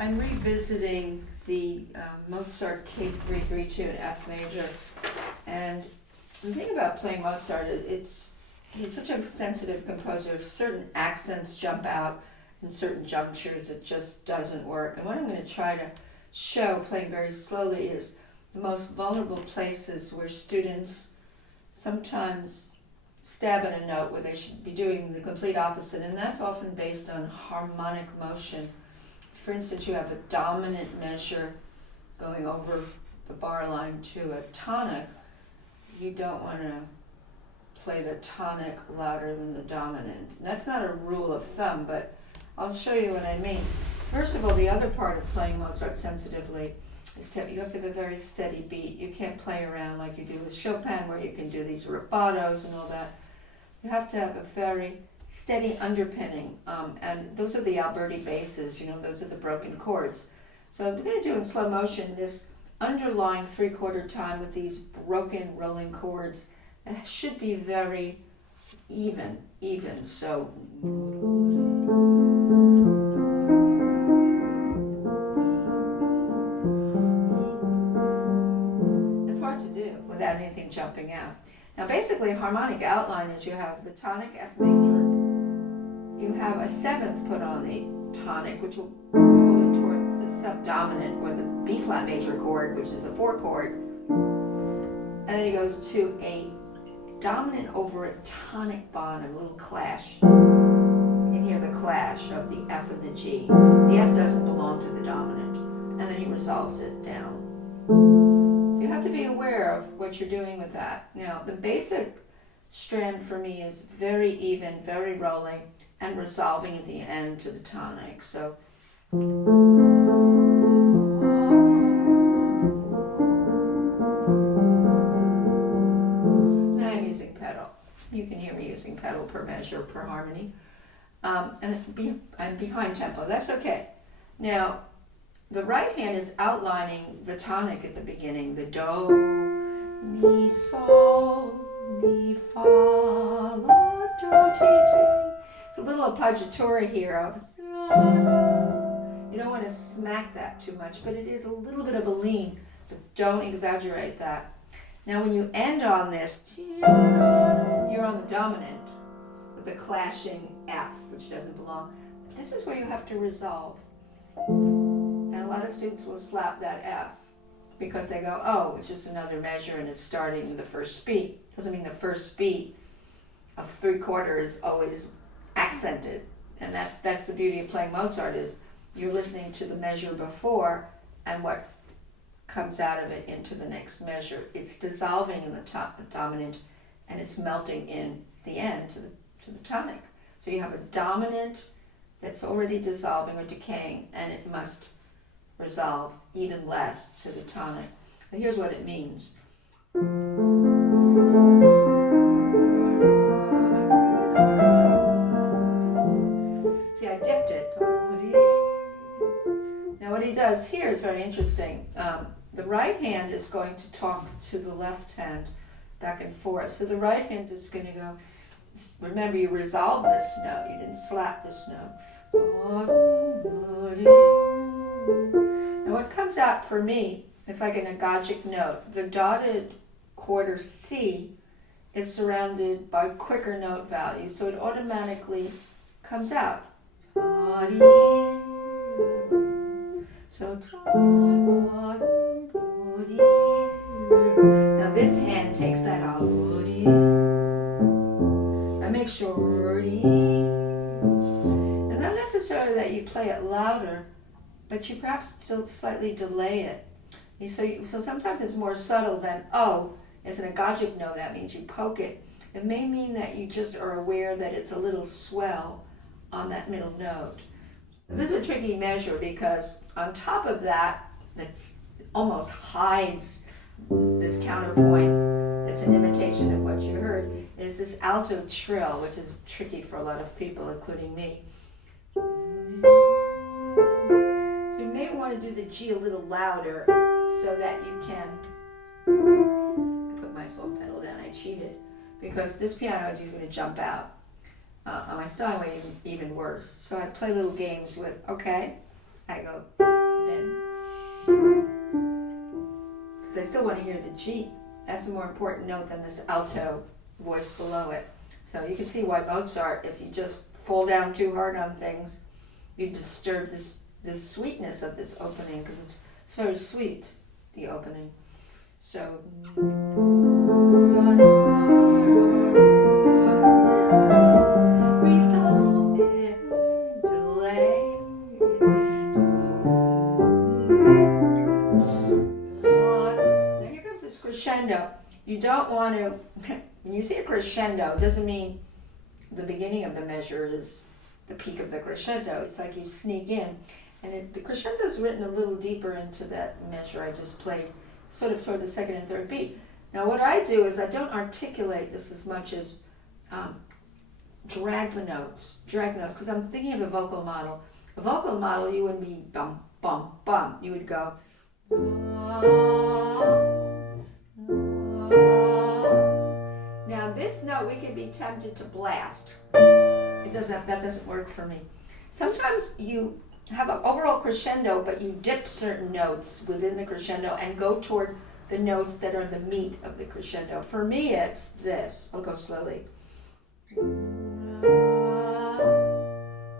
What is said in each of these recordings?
I'm revisiting the Mozart K332 in F major, and the thing about playing Mozart is he's such a sensitive composer. Certain accents jump out in certain junctures, it just doesn't work. And what I'm going to try to show, playing very slowly, is the most vulnerable places where students sometimes stab at a note where they should be doing the complete opposite, and that's often based on harmonic motion. For instance, you have a dominant measure going over the bar line to a tonic. You don't want to play the tonic louder than the dominant. And that's not a rule of thumb, but I'll show you what I mean. First of all, the other part of playing Mozart sensitively is that you have to have a very steady beat. You can't play around like you do with Chopin, where you can do these rubatos and all that. You have to have a very steady underpinning, and those are the Alberti basses, those are the broken chords. So I'm going to do in slow motion this underlying 3/4 time with these broken rolling chords, and it should be very even. So it's hard to do without anything jumping out. Now basically, harmonic outline is you have the tonic F major, you have a seventh put on the tonic, which will pull it toward the subdominant, or the B flat major chord, which is the 4 chord, and then it goes to a dominant over a tonic bottom, a little clash. You can hear the clash of the F and the G. The F doesn't belong to the dominant, and then he resolves it down. You have to be aware of what you're doing with that. Now, the basic strand for me is very even, very rolling, and resolving at the end to the tonic. So now I'm using pedal. You can hear me using pedal per measure, per harmony. And I'm behind tempo. That's okay. Now, the right hand is outlining the tonic at the beginning, the do, mi, sol, mi, fa, la, do, ti, ti. It's a little appoggiatura here of, you don't want to smack that too much, but it is a little bit of a lean, but don't exaggerate that. Now when you end on this, you're on the dominant with the clashing F, which doesn't belong. This is where you have to resolve. And a lot of students will slap that F because they go, oh, it's just another measure and it's starting with the first beat. Doesn't mean the first beat of 3/4 is always accented. And that's the beauty of playing Mozart, is you're listening to the measure before and what comes out of it into the next measure. It's dissolving in the dominant, and it's melting in the end to the tonic. So you have a dominant that's already dissolving or decaying, and it must resolve even less to the tonic. And here's what it means. See, I dipped it. Now what he does here is very interesting. The right hand is going to talk to the left hand back and forth. So the right hand is going to go, remember you resolve this note, you didn't slap this note. And what comes out for me, it's like an agogic note. The dotted quarter C is surrounded by quicker note values, so it automatically comes out. So now this hand takes that out. And make sure it's not necessarily that you play it louder, but you perhaps still slightly delay it. So sometimes it's more subtle than, oh, it's an agogic note, that means you poke it. It may mean that you just are aware that it's a little swell on that middle note. This is a tricky measure because on top of that, it's almost hides this counterpoint that's an imitation of what you heard, is this alto trill, which is tricky for a lot of people, including me. So you may want to do the G a little louder so that you can, I put my soft pedal down, I cheated, because this piano is going to jump out. On my Steinway, even worse. So I play little games with, okay, I go then, because I still want to hear the G. That's a more important note than this alto voice below it. So you can see why Mozart, if you just fall down too hard on things, you disturb this sweetness of this opening, because it's very sweet, the opening. So we saw it delay. Now here comes this crescendo. You don't want to, when you see a crescendo, it doesn't mean the beginning of the measure is the peak of the crescendo. It's like you sneak in, and the crescendo is written a little deeper into that measure I just played, sort of toward the second and third beat. Now what I do is I don't articulate this as much as drag the notes, because I'm thinking of a vocal model. A vocal model, you wouldn't be bum, bum, bum. You would go, now this note we could be tempted to blast. That doesn't work for me. Sometimes you have an overall crescendo, but you dip certain notes within the crescendo and go toward the notes that are the meat of the crescendo. For me, it's this. I'll go slowly.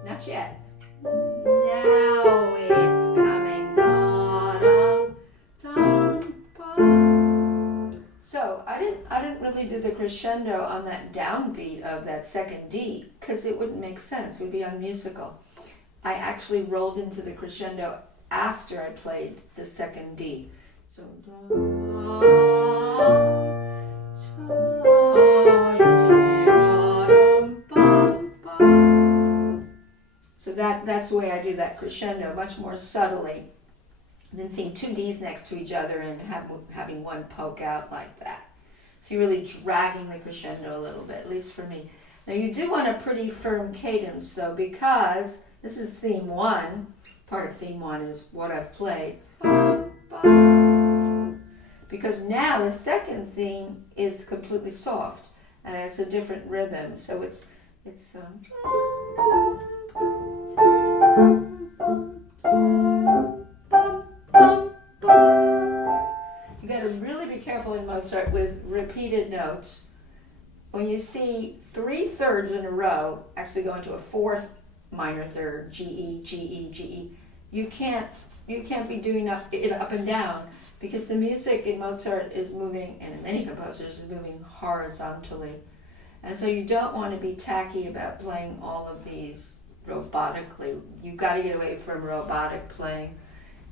Not yet. Now it's coming. Da-dum, dum-bum. So I didn't really do the crescendo on that downbeat of that second D, because it wouldn't make sense. It would be unmusical. I actually rolled into the crescendo after I played the second D. So that's the way I do that crescendo, much more subtly than seeing two Ds next to each other and having one poke out like that. So you're really dragging the crescendo a little bit, at least for me. Now you do want a pretty firm cadence though, because this is theme 1. Part of theme 1 is what I've played. Because now the second theme is completely soft and it's a different rhythm. So it's you got to really be careful in Mozart with repeated notes. When you see 3 thirds in a row actually go into a 4th minor third, G, E, G, E, G, E, you can't be doing it up and down, because the music in Mozart is moving, and in many composers is moving horizontally. And so you don't want to be tacky about playing all of these robotically. You've got to get away from robotic playing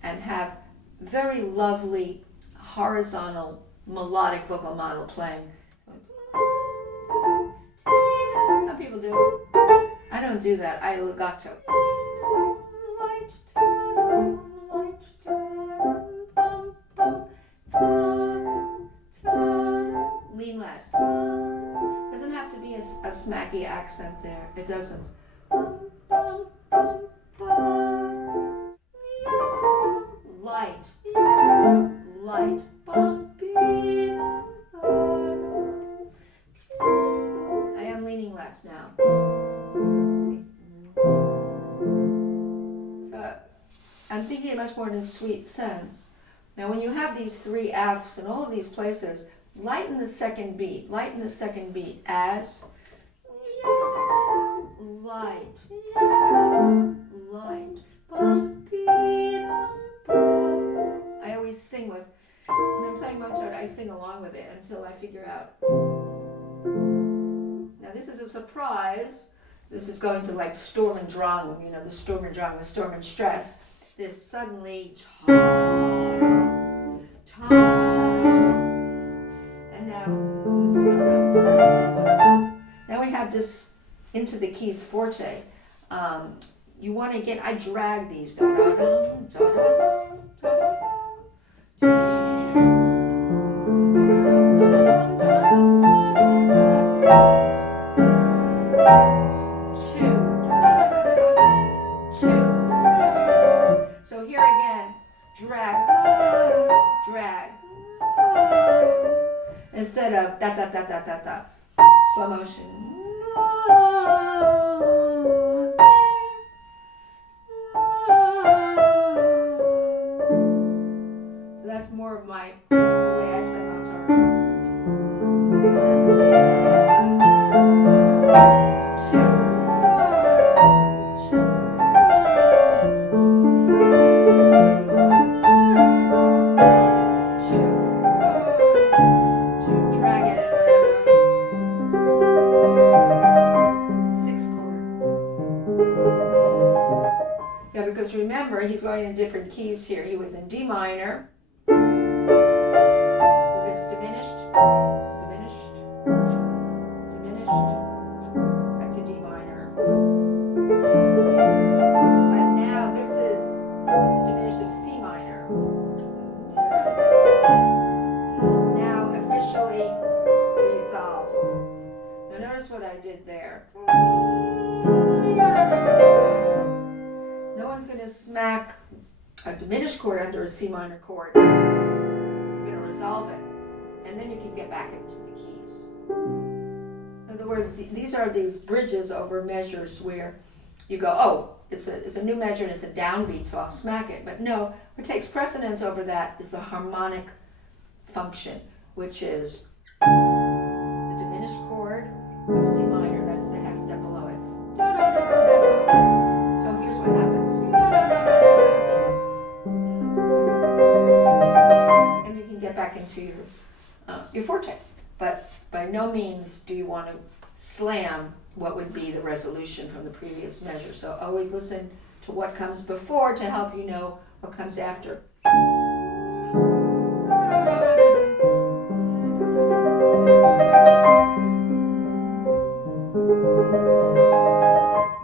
and have very lovely horizontal melodic vocal model playing. Some people do. I don't do that. I legato. Lean less. Doesn't have to be a smacky accent there. It doesn't. Light. I am leaning less now. So I'm thinking much more in a sweet sense. Now when you have these 3 Fs in all of these places, lighten the second beat as light. I always sing with, when I'm playing Mozart, I sing along with it until I figure out. Now this is a surprise. This is going to like Sturm und Drang, the Sturm und Drang, the Storm and Stress. This suddenly, and now we have this into the keys forte. You want to I drag these. So here again, drag. Instead of da da da da da da. Slow motion. that's more of my the way I play Mozart. Drag it. Sixth chord. Yeah, because remember, he's going in different keys here. He was in D minor with this diminished, back to D minor. But now this is the diminished of C minor. Now officially resolve. Now notice what I did there. No one's going to smack a diminished chord under a C minor chord. You're going to resolve it, and then you can get back into the keys. In other words, these are these bridges over measures where you go, oh, it's a new measure and it's a downbeat, so I'll smack it. But no, what takes precedence over that is the harmonic function, which is the diminished chord of C minor, that's the half step below it. So here's what happens. And you can get back into your forte. But by no means do you want to slam what would be the resolution from the previous measure. So always listen to what comes before to help you know what comes after.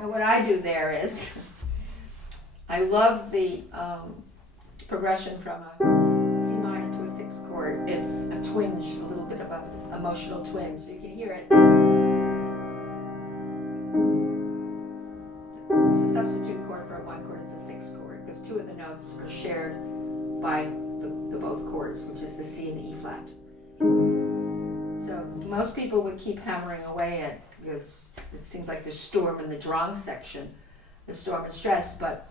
Now what I do there is, I love the progression from a C minor to a sixth chord. It's a twinge, a little bit of an emotional twinge, so you can hear it. It's a substitute chord for a one chord, it's a sixth chord, because two of the notes are shared by the both chords, which is the C and the E flat. So most people would keep hammering away at, because it seems like the storm in the drawing section, the storm and stress, but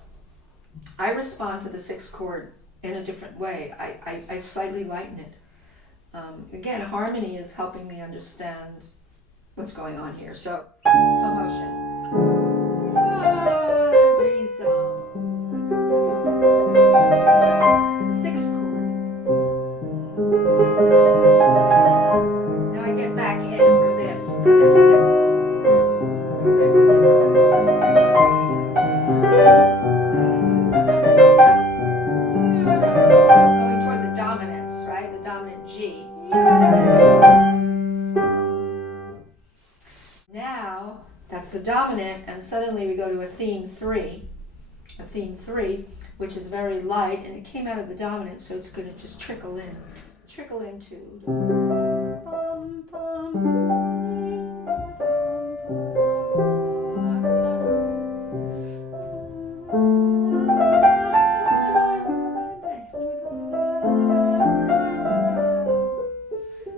I respond to the sixth chord in a different way. I slightly lighten it. Again, harmony is helping me understand what's going on here. So, slow motion. Resolve. Sixth chord. Now I get back in for this. Going toward the dominance, right? The dominant G. Now, that's the dominant, and suddenly we go to a theme 3, which is very light, and it came out of the dominant, so it's going to just trickle into.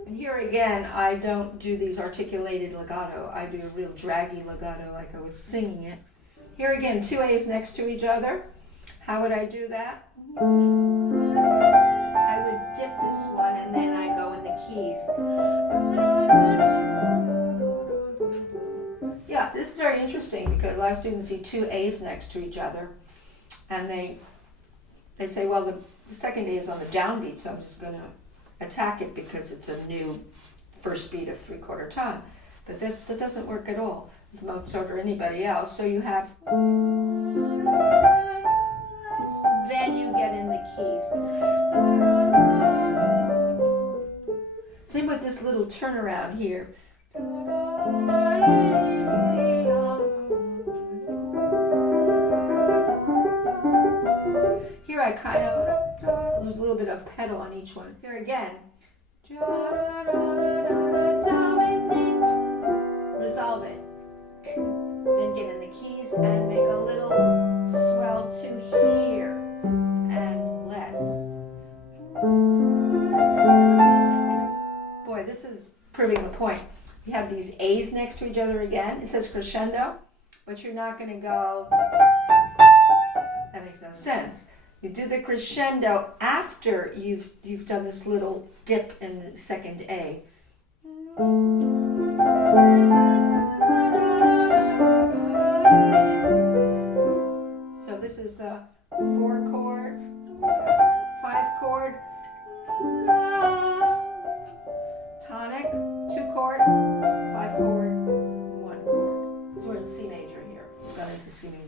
And here again, I don't do these articulated legato. I do a real draggy legato like I was singing it. Here again, two A's next to each other. How would I do that? I would dip this one and then I go in the keys. Yeah, this is very interesting because a lot of students see two A's next to each other and they say, well, the second A is on the downbeat, so I'm just going to attack it because it's a new first beat of 3/4 time. But that doesn't work at all with Mozart or anybody else. So you have, then you get in the keys. Same with this little turnaround here. Here I kind of, there's a little bit of pedal on each one. Here again. Resolve it. Then get in the keys and make a little swell to here and less. Boy, this is proving the point. You have these A's next to each other again. It says crescendo, but you're not going to go, that makes no sense. You do the crescendo after you've done this little dip in the second A. So this is the 4 chord, 5 chord, tonic, 2 chord, 5 chord, 1 chord. So we're in C major here. It's gone into C major.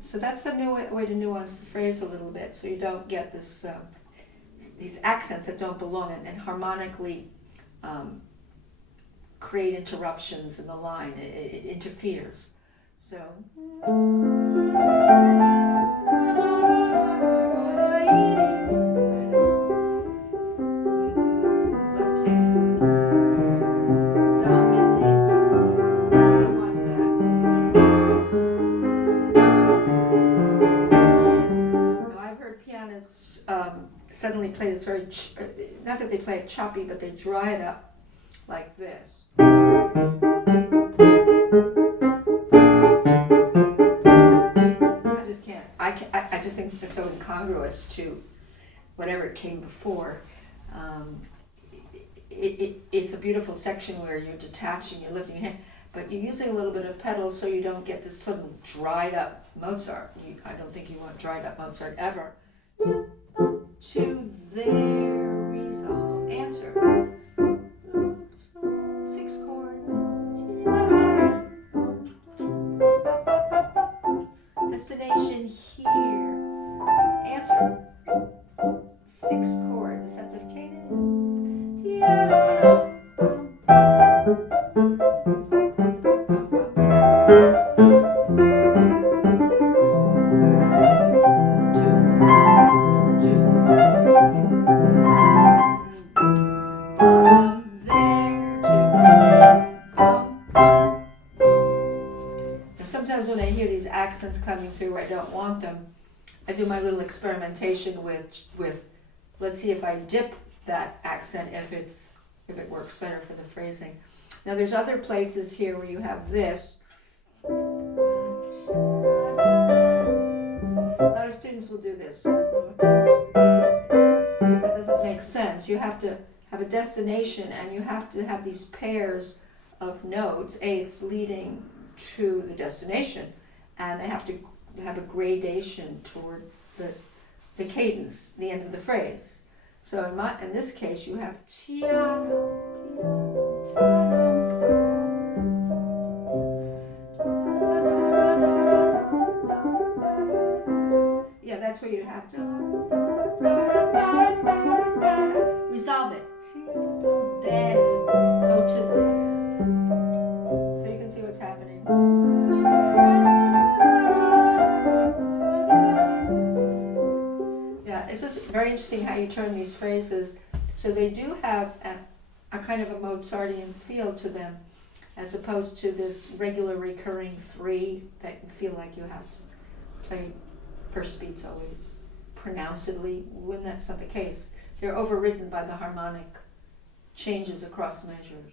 So that's the new way to nuance the phrase a little bit, so you don't get this these accents that don't belong and harmonically create interruptions in the line. It interferes. So. Left hand. Dominant. Watch that. Now I've heard pianists suddenly play this very, not that they play it choppy, but they dry it up like this. I just can't. I just think it's so incongruous to whatever came before. It's a beautiful section where you're detaching, you're lifting your hand, but you're using a little bit of pedal so you don't get this sort of dried up Mozart. I don't think you want dried up Mozart ever. To their resolve. Answer. 6 chord. Destination here. Answer. 6 chord. Deceptive cadence. Sometimes when I hear these accents coming through where I don't want them, I do my little experimentation with let's see if I dip that accent if it works better for the phrasing. Now there's other places here where you have this. A lot of students will do this. That doesn't make sense. You have to have a destination and you have to have these pairs of notes, eighths leading to the destination, and they have to have a gradation toward the cadence, the end of the phrase. So in this case, you have yeah, that's where you have to resolve it. Then go to there. So you can see what's happening. Yeah, it's just very interesting how you turn these phrases. So they do have a kind of a Mozartian feel to them, as opposed to this regular recurring 3 that you feel like you have to play first beats always pronouncedly, when that's not the case. They're overridden by the harmonic changes across measures.